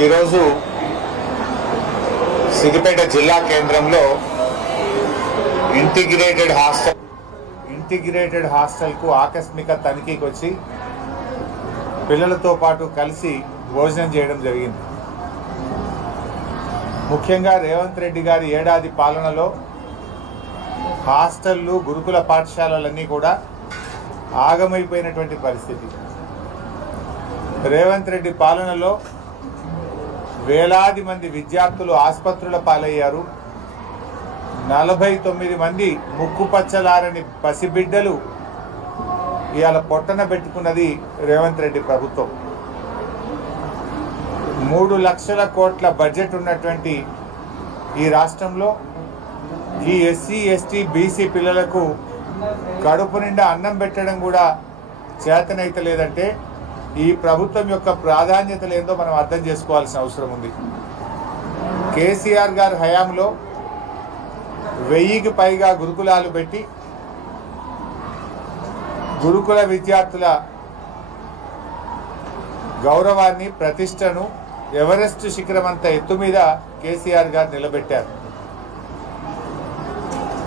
ఈరోజు సిద్దిపేట జిల్లా కేంద్రంలో ఇంటిగ్రేటెడ్ హాస్టల్కు ఆకస్మిక తనిఖీకి వచ్చి పిల్లలతో పాటు కలిసి భోజనం చేయడం జరిగింది. ముఖ్యంగా రేవంత్ రెడ్డి గారి ఏడాది పాలనలో హాస్టళ్ళు, గురుకుల పాఠశాలలన్నీ కూడా ఆగమైపోయినటువంటి పరిస్థితి. రేవంత్ రెడ్డి పాలనలో వేలాది మంది విద్యార్థులు ఆసుపత్రుల పాలయ్యారు. 49 మంది ముక్కుపచ్చలారని పసిబిడ్డలు ఇవాళ పొట్టన పెట్టుకున్నది రేవంత్ రెడ్డి ప్రభుత్వం. 3 లక్షల కోట్ల బడ్జెట్ ఉన్నటువంటి ఈ రాష్ట్రంలో ఈ ఎస్సీ, ఎస్టీ, బీసీ పిల్లలకు కడుపు నిండా అన్నం పెట్టడం కూడా చేతనైతలేదంటే ఈ ప్రభుత్వం యొక్క ప్రాధాన్యతలు ఏందో మనం అర్థం చేసుకోవాల్సిన అవసరం ఉంది. కేసీఆర్ గారి హయాంలో 1000కి పైగా గురుకులాలు పెట్టి గురుకుల విద్యార్థుల గౌరవాన్ని, ప్రతిష్టను ఎవరెస్ట్ శిఖరమంత ఎత్తు మీద కేసీఆర్ గారు నిలబెట్టారు.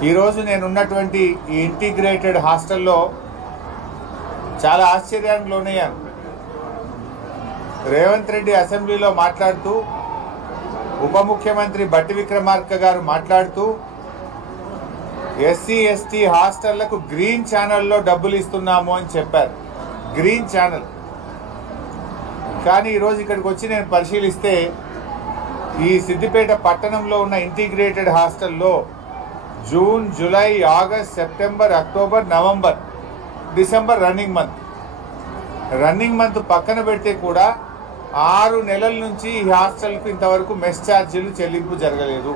ఈరోజు నేనున్నటువంటి ఈ ఇంటిగ్రేటెడ్ హాస్టల్లో చాలా ఆశ్చర్యానికి లోనయ్యాను. రేవంత్ రెడ్డి అసెంబ్లీలో మాట్లాడుతూ, ఉప ముఖ్యమంత్రి బట్టి విక్రమార్క గారు మాట్లాడుతూ ఎస్సీ, ఎస్టీ హాస్టళ్లకు గ్రీన్ ఛానల్లో డబ్బులు ఇస్తున్నాము అని చెప్పారు. Green channel. కానీ ఈరోజు ఇక్కడికి వచ్చి నేను పరిశీలిస్తే ఈ సిద్దిపేట పట్టణంలో ఉన్న ఇంటిగ్రేటెడ్ హాస్టల్లో June, July, August, September, October, November, December running month పక్కన పెడితే కూడా 6 నెలల నుంచి ఈ హాస్టల్కు ఇంతవరకు మెస్ ఛార్జీలు చెల్లింపు జరగలేదు.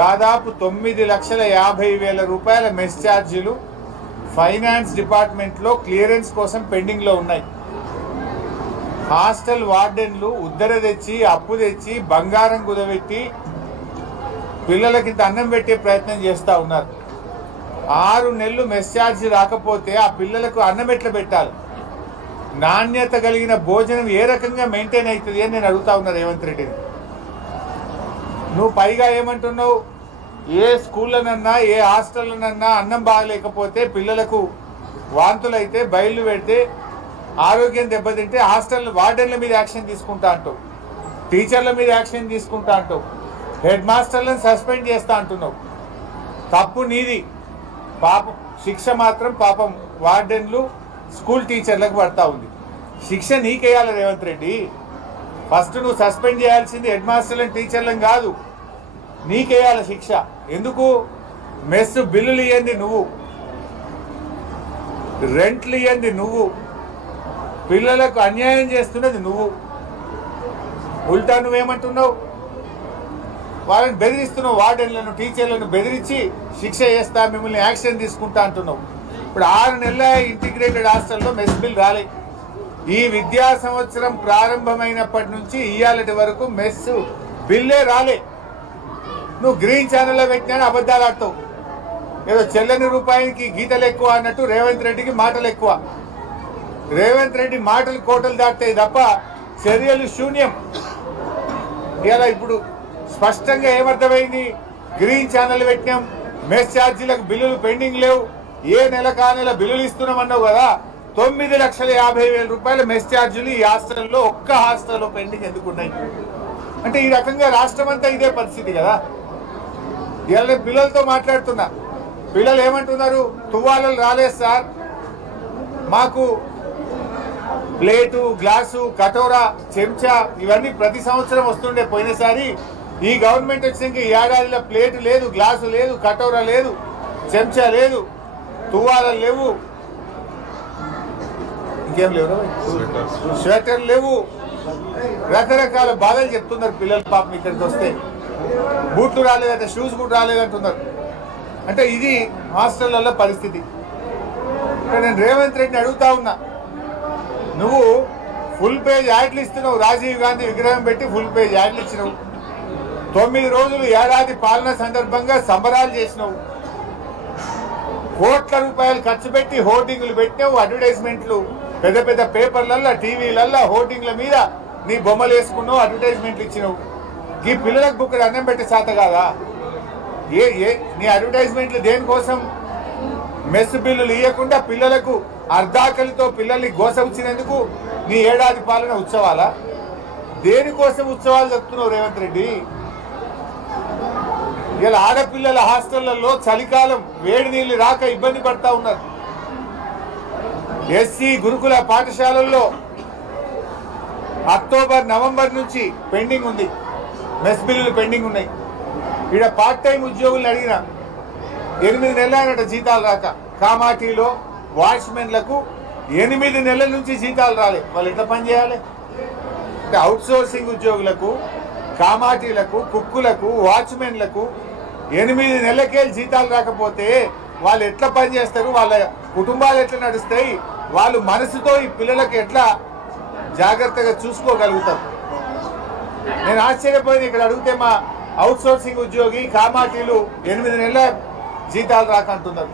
దాదాపు 9,50,000 రూపాయల మెస్ ఛార్జీలు ఫైనాన్స్ డిపార్ట్మెంట్లో క్లియరెన్స్ కోసం పెండింగ్లో ఉన్నాయి. హాస్టల్ వార్డెన్లు ఉద్దర తెచ్చి, అప్పు తెచ్చి, బంగారం కుదబెట్టి పిల్లలకి ఇంత అన్నం పెట్టే ప్రయత్నం చేస్తూ ఉన్నారు. 6 నెలలు మెస్ ఛార్జీ రాకపోతే ఆ పిల్లలకు అన్నం ఎట్లా పెట్టాలి? నాణ్యత కలిగిన భోజనం ఏ రకంగా మెయింటైన్ అవుతుంది అని నేను అడుగుతా ఉన్నా రేవంత్ రెడ్డిని. నువ్వు పైగా ఏమంటున్నావు? ఏ స్కూళ్ళనన్నా, ఏ హాస్టల్లోనన్నా అన్నం బాగలేకపోతే, పిల్లలకు వాంతులైతే, బయలు పెడితే, ఆరోగ్యం దెబ్బతింటే హాస్టల్ వార్డెన్ల మీద యాక్షన్ తీసుకుంటా అంటావు, టీచర్ల మీద యాక్షన్ తీసుకుంటా అంటావు, హెడ్ మాస్టర్లను సస్పెండ్ చేస్తా అంటున్నావు. తప్పు నీది. పాపం శిక్ష మాత్రం పాపం వార్డెన్లు, స్కూల్ టీచర్లకు పడతా ఉంది. శిక్ష నీకేయాలి రేవంత్ రెడ్డి. ఫస్ట్ నువ్వు సస్పెండ్ చేయాల్సింది హెడ్ మాస్టర్లను, టీచర్లను కాదు, నీకేయాలి శిక్ష. ఎందుకు? మెస్ బిల్లులు ఇవ్వండి నువ్వు, రెంట్లు ఇవ్వండి నువ్వు, పిల్లలకు అన్యాయం చేస్తున్నది నువ్వు. ఉల్టా నువ్వేమంటున్నావు? వాళ్ళని బెదిరిస్తున్నావు. వార్డెన్లను, టీచర్లను బెదిరించి శిక్ష చేస్తా, మిమ్మల్ని యాక్షన్ తీసుకుంటా అంటున్నావు. ఇప్పుడు 6 నెలల ఇంటిగ్రేటెడ్ హాస్టల్లో మెస్ బిల్ రాలే. ఈ విద్యా సంవత్సరం ప్రారంభమైనప్పటి నుంచి ఇయ్యాలటి వరకు మెస్ బిల్లే రాలే. నువ్వు గ్రీన్ ఛానల్లో పెట్టినా అబద్ధాలు ఆడతావు. ఏదో చెల్లని రూపాయికి గీతలు ఎక్కువ అన్నట్టు రేవంత్ రెడ్డికి మాటలు ఎక్కువ. రేవంత్ రెడ్డి మాటలు కోటలు దాటాయి తప్ప చర్యలు శూన్యం. ఇలా ఇప్పుడు స్పష్టంగా ఏమర్థమైంది? గ్రీన్ ఛానల్ పెట్టినాం, మెస్ ఛార్జీలకు బిల్లులు పెండింగ్ లేవు, ఏ నెల కా నెల బిల్లులు ఇస్తున్నామన్నావు కదా. 9,50,000 రూపాయల మెస్ ఛార్జీలు ఈ హాస్టల్లో, ఒక్క హాస్టల్లో పెండింగ్ ఎందుకున్నాయి అంటే ఈ రకంగా రాష్ట్రం అంతా ఇదే పరిస్థితి కదా. ఇలా నేను పిల్లలతో మాట్లాడుతున్నా. పిల్లలు ఏమంటున్నారు? తువ్వాలలు రాలేదు సార్, మాకు ప్లేటు, గ్లాసు, కటోరా, చెంచా ఇవన్నీ ప్రతి సంవత్సరం వస్తుండే. పోయినసారి ఈ గవర్నమెంట్ వచ్చినాక ఈ ఏడాదిలో ప్లేటు లేదు, గ్లాసు లేదు, కటోరా లేదు, చెంచా లేదు, తువ్వాలలు లేవు, ఇంకేం లేవు, స్వెటర్ లేవు. రకరకాల బాధలు చెప్తున్నారు పిల్లలు. పాపం ఇక్కడికి వస్తే బూట్లు రాలేదంటే, షూస్ కూడా రాలేదంటున్నారు. అంటే ఇది హాస్టళ్లలో పరిస్థితి. నేను రేవంత్ రెడ్డిని అడుగుతా ఉన్నా, నువ్వు ఫుల్ పేజ్ యాడ్లు ఇస్తున్నావు. రాజీవ్ గాంధీ విగ్రహం పెట్టి ఫుల్ పేజ్ యాడ్లు ఇచ్చినావు. 9 రోజులు ఏడాది పాలన సందర్భంగా సంబరాలు చేసినావు. కోట్ల రూపాయలు ఖర్చు పెట్టి హోర్డింగ్లు పెట్టావు, అడ్వర్టైజ్మెంట్లు పెద్ద పెద్ద పేపర్లల్లో టీవీలల్లో హోర్డింగ్ల మీద నీ బొమ్మలు వేసుకున్నావు, అడ్వర్టైజ్మెంట్లు ఇచ్చినావు. ఈ పిల్లలకు బుక్కడు అన్నం పెట్టే శాత కాదా? నీ అడ్వర్టైజ్మెంట్లు దేనికోసం? మెస్ బిల్లులు ఇవ్వకుండా పిల్లలకు అర్ధాకలితో పిల్లల్ని గోసవుచ్చినందుకు నీ ఏడాది పాలన ఉత్సవాలా? దేనికోసం ఉత్సవాలు చెప్తున్నావు రేవంత్ రెడ్డి? ఇలా ఆడపిల్లల హాస్టళ్లలో చలికాలం వేడి నీళ్లు రాక ఇబ్బంది పడతా ఉన్నారు. ఎస్సీ గురుకుల పాఠశాలల్లో అక్టోబర్ నవంబర్ నుంచి పెండింగ్ ఉంది, మెస్ బిల్లులు పెండింగ్ ఉన్నాయి. ఇక్కడ పార్ట్ టైం ఉద్యోగులను అడిగిన 8 నెలలైనట జీతాలు రాక. కామాటీలో వాచ్మెన్లకు 8 నెలల నుంచి జీతాలు రాలే. వాళ్ళు ఎట్లా పని చేయాలి? అంటే అవుట్ సోర్సింగ్ ఉద్యోగులకు, కామాటీలకు, కుక్కులకు, వాచ్మెన్లకు 8 నెలలకే జీతాలు రాకపోతే వాళ్ళు ఎట్లా పని చేస్తారు? వాళ్ళ కుటుంబాలు ఎట్లా నడుస్తాయి? వాళ్ళు మనసుతో ఈ పిల్లలకు ఎట్లా జాగ్రత్తగా చూసుకోగలుగుతారు? నేను ఆశ్చర్యపోయింది. ఇక్కడ అడిగితే మా అవుట్ సోర్సింగ్ ఉద్యోగి కామాటీలు 8 నెలల జీతాలు రాకంటున్నారు.